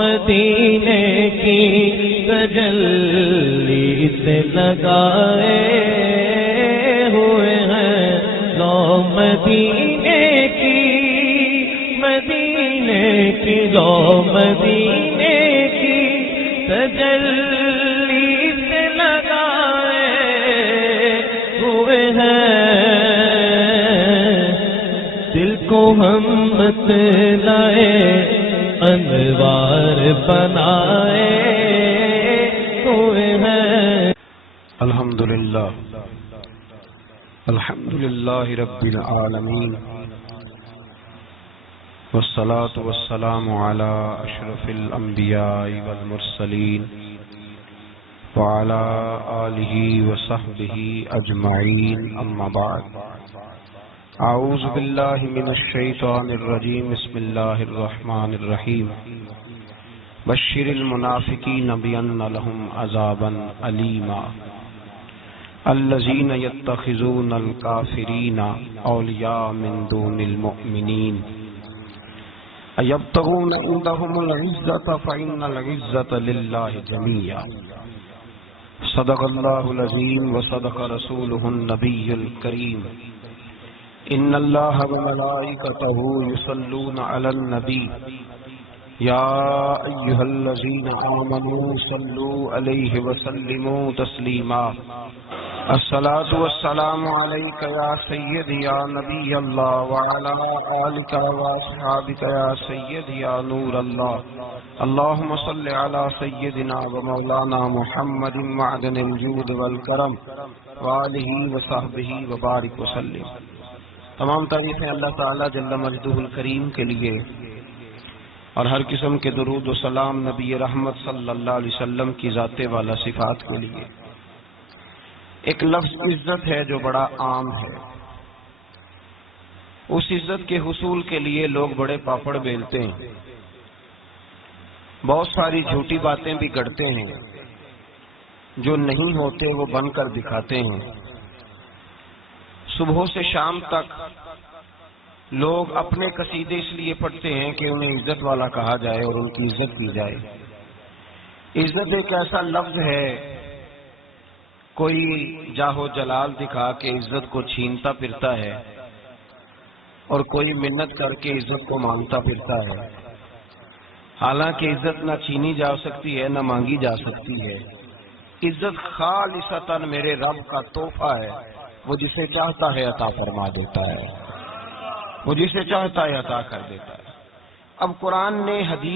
مدینے کی تجلی سے لگائے ہوئے ہیں، لو مدینے کی لو مدینے کی تجلی سے لگائے ہوئے ہیں، دل کو ہم بتلائے انوار بنائے ہوئے ہیں۔ الحمدللہ رب العالمین، والصلاة والسلام على اشرف الانبیاء والمرسلین وعلى آلہ وصحبہ اجمعین، اما بعد۔ اعوذ باللہ من الشیطان الرجیم، بسم اللہ الرحمن الرحیم۔ بشر المنافقین بان لهم عذابا علیما الذین یتخذون الکافرین اولیاء من دون المؤمنین ایبتغون عندهم العزة فإن العزة لله جميعا۔ صدق اللہ العظیم وصدق رسولہ النبی الکریم۔ ان اللہ وملائکتہ یصلون علی النبی یا ایہا الذین آمنوا صلوا علیہ وسلموا تسلیما۔ الصلاة والسلام علیک یا سیدی یا نبی اللہ وعلی آلک واصحابک یا سیدی یا نور اللہ۔ اللہم صل علی سیدنا ومولانا محمد معدن الجود والکرم وآلہ وصحبہ وبارک وسلم۔ تمام تعریفیں اللہ تعالیٰ جل مجدہ الکریم کے لیے، اور ہر قسم کے درود و سلام نبی رحمت صلی اللہ علیہ وسلم کی ذات والا صفات کے لیے۔ ایک لفظ عزت ہے جو بڑا عام ہے، اس عزت کے حصول کے لیے لوگ بڑے پاپڑ بیلتے ہیں، بہت ساری جھوٹی باتیں بھی گڑھتے ہیں، جو نہیں ہوتے وہ بن کر دکھاتے ہیں۔ صبح سے شام تک لوگ اپنے قصیدے اس لیے پڑھتے ہیں کہ انہیں عزت والا کہا جائے اور ان کی عزت کی جائے۔ عزت ایک ایسا لفظ ہے، کوئی جاہ و جلال دکھا کے عزت کو چھینتا پھرتا ہے، اور کوئی منت کر کے عزت کو مانگتا پھرتا ہے۔ حالانکہ عزت نہ چھینی جا سکتی ہے نہ مانگی جا سکتی ہے۔ عزت خالصتاً میرے رب کا تحفہ ہے، وہ جسے چاہتا ہے عطا فرما دیتا ہے، وہ جسے چاہتا ہے عطا کر دیتا ہے۔ اب قرآن نے حدیث